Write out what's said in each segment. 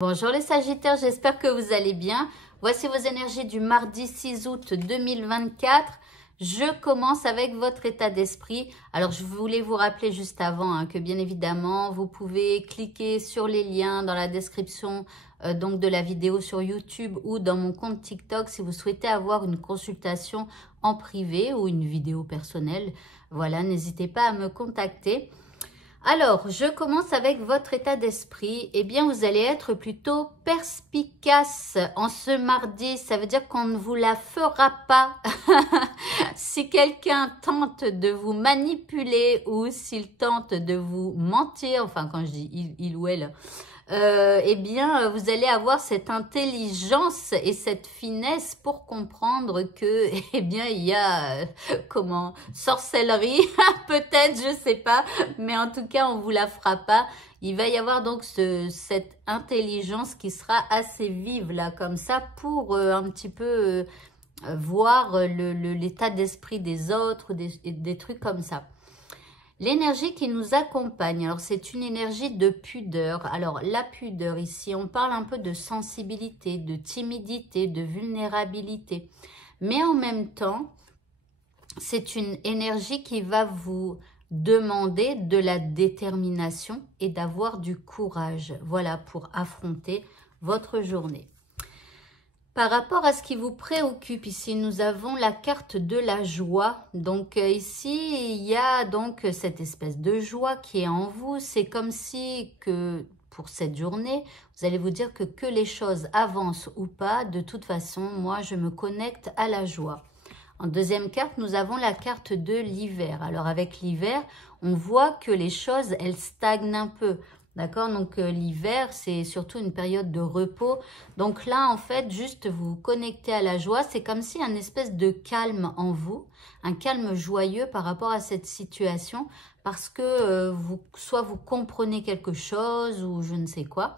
Bonjour les Sagittaires, j'espère que vous allez bien. Voici vos énergies du mardi 6 août 2024. Je commence avec votre état d'esprit. Alors, je voulais vous rappeler juste avant que bien évidemment, vous pouvez cliquer sur les liens dans la description donc de la vidéo sur YouTube ou dans mon compte TikTok si vous souhaitez avoir une consultation en privé ou une vidéo personnelle. Voilà, n'hésitez pas à me contacter. Alors, je commence avec votre état d'esprit. Eh bien, vous allez être plutôt perspicace en ce mardi. Ça veut dire qu'on ne vous la fera pas. Si quelqu'un tente de vous manipuler ou s'il tente de vous mentir, enfin quand je dis il ou elle, eh bien, vous allez avoir cette intelligence et cette finesse pour comprendre que, eh bien, il y a, sorcellerie, peut-être, je sais pas, mais en tout cas, on vous la fera pas. Il va y avoir donc cette intelligence qui sera assez vive, là, comme ça, pour un petit peu voir l'état d'esprit des autres, des trucs comme ça. L'énergie qui nous accompagne, alors c'est une énergie de pudeur. Alors la pudeur ici, on parle un peu de sensibilité, de timidité, de vulnérabilité. Mais en même temps, c'est une énergie qui va vous demander de la détermination et d'avoir du courage. Voilà, pour affronter votre journée. Par rapport à ce qui vous préoccupe, ici, nous avons la carte de la joie. Donc ici, il y a donc cette espèce de joie qui est en vous. C'est comme si que pour cette journée, vous allez vous dire que les choses avancent ou pas, de toute façon, moi, je me connecte à la joie. En deuxième carte, nous avons la carte de l'hiver. Alors avec l'hiver, on voit que les choses, elles stagnent un peu. D'accord? Donc l'hiver, c'est surtout une période de repos. Donc là, en fait, juste vous connecter à la joie, c'est comme si un espèce de calme en vous, un calme joyeux par rapport à cette situation, parce que soit vous comprenez quelque chose ou je ne sais quoi.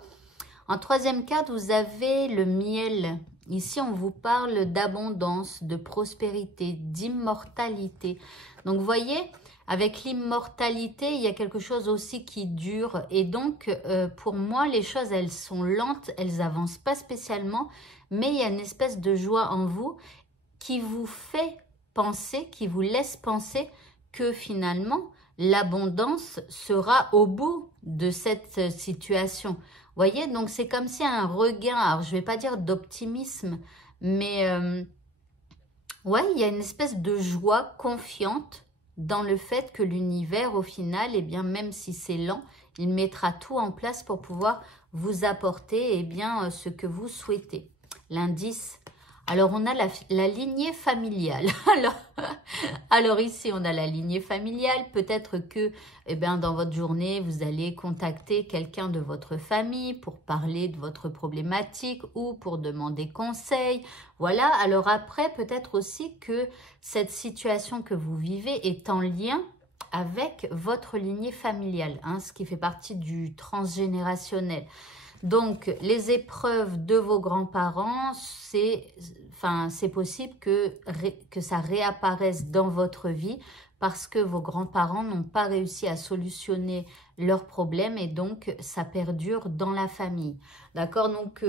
En troisième carte, vous avez le miel. Ici, on vous parle d'abondance, de prospérité, d'immortalité. Donc, vous voyez, avec l'immortalité, il y a quelque chose aussi qui dure. Et donc, pour moi, les choses, elles sont lentes, elles n'avancent pas spécialement. Mais il y a une espèce de joie en vous qui vous fait penser, qui vous laisse penser que finalement, l'abondance sera au bout de cette situation. Vous voyez, donc c'est comme si un regain, alors je ne vais pas dire d'optimisme, mais ouais, il y a une espèce de joie confiante dans le fait que l'univers, au final, eh bien, même si c'est lent, il mettra tout en place pour pouvoir vous apporter eh bien, ce que vous souhaitez. L'indice. Alors, on a la lignée familiale. Alors ici, on a la lignée familiale. Peut-être que eh bien, dans votre journée, vous allez contacter quelqu'un de votre famille pour parler de votre problématique ou pour demander conseil. Voilà. Alors après, peut-être aussi que cette situation que vous vivez est en lien avec votre lignée familiale, hein, ce qui fait partie du transgénérationnel. Donc, les épreuves de vos grands-parents, c'est possible que ça réapparaisse dans votre vie parce que vos grands-parents n'ont pas réussi à solutionner leurs problèmes et donc ça perdure dans la famille. D'accord? Donc,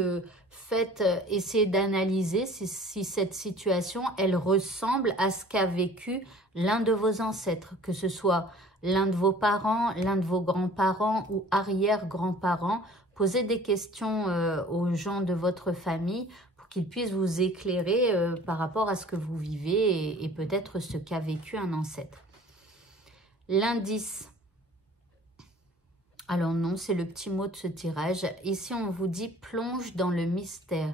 essayez d'analyser si cette situation, elle ressemble à ce qu'a vécu l'un de vos ancêtres, que ce soit l'un de vos parents, l'un de vos grands-parents ou arrière-grands-parents. Posez des questions aux gens de votre famille pour qu'ils puissent vous éclairer par rapport à ce que vous vivez et peut-être ce qu'a vécu un ancêtre. L'indice. Alors non, c'est le petit mot de ce tirage. Ici, on vous dit « plonge dans le mystère ».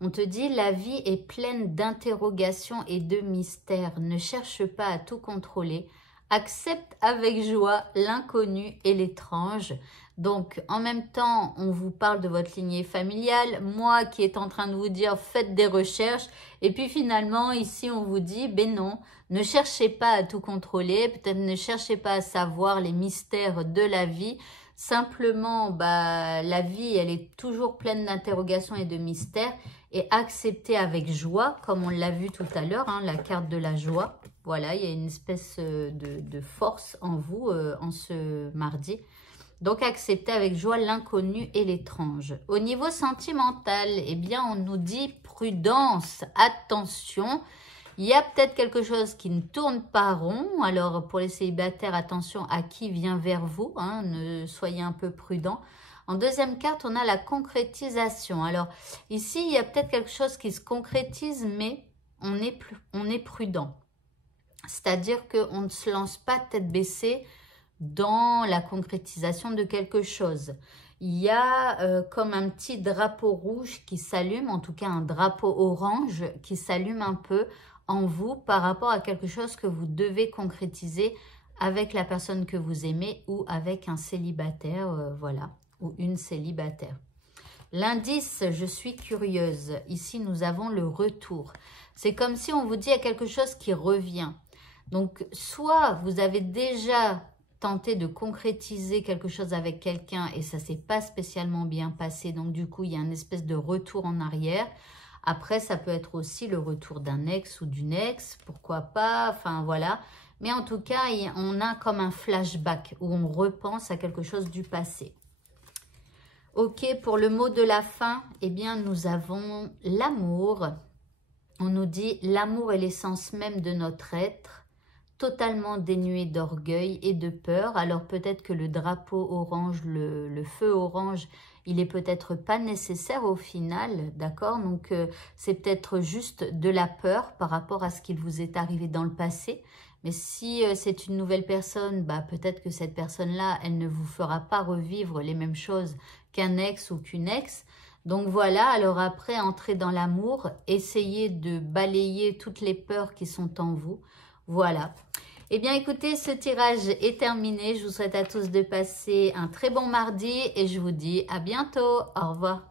On te dit « la vie est pleine d'interrogations et de mystères. Ne cherche pas à tout contrôler. Accepte avec joie l'inconnu et l'étrange. » Donc, en même temps, on vous parle de votre lignée familiale. Moi qui est en train de vous dire, faites des recherches. Et puis finalement, ici, on vous dit, ben non, ne cherchez pas à tout contrôler. Peut-être ne cherchez pas à savoir les mystères de la vie. Simplement, la vie, elle est toujours pleine d'interrogations et de mystères. Et acceptez avec joie, comme on l'a vu tout à l'heure, hein, la carte de la joie. Voilà, il y a une espèce de force en vous en ce mardi. Donc, acceptez avec joie l'inconnu et l'étrange. Au niveau sentimental, eh bien, on nous dit prudence, attention. Il y a peut-être quelque chose qui ne tourne pas rond. Alors, pour les célibataires, attention à qui vient vers vous. Hein, soyez un peu prudents. En deuxième carte, on a la concrétisation. Alors, ici, il y a peut-être quelque chose qui se concrétise, mais on est prudent. C'est-à-dire qu'on ne se lance pas tête baissée dans la concrétisation de quelque chose. Il y a comme un petit drapeau rouge qui s'allume, en tout cas un drapeau orange qui s'allume un peu en vous par rapport à quelque chose que vous devez concrétiser avec la personne que vous aimez ou avec un célibataire, voilà, ou une célibataire. L'indice, je suis curieuse. Ici, nous avons le retour. C'est comme si on vous dit il y a quelque chose qui revient. Donc, soit vous avez déjà tenté de concrétiser quelque chose avec quelqu'un et ça ne s'est pas spécialement bien passé. Donc, du coup, il y a une espèce de retour en arrière. Après, ça peut être aussi le retour d'un ex ou d'une ex, pourquoi pas, enfin voilà. Mais en tout cas, on a comme un flashback où on repense à quelque chose du passé. Ok, pour le mot de la fin, eh bien, nous avons l'amour. On nous dit l'amour est l'essence même de notre être, totalement dénué d'orgueil et de peur. Alors peut-être que le drapeau orange, le feu orange, il est peut-être pas nécessaire au final, d'accord? Donc c'est peut-être juste de la peur par rapport à ce qu'il vous est arrivé dans le passé. Mais si c'est une nouvelle personne, bah, peut-être que cette personne-là, elle ne vous fera pas revivre les mêmes choses qu'un ex ou qu'une ex. Donc voilà, alors après, entrez dans l'amour, essayez de balayer toutes les peurs qui sont en vous. Voilà. Eh bien, écoutez, ce tirage est terminé. Je vous souhaite à tous de passer un très bon mardi et je vous dis à bientôt. Au revoir.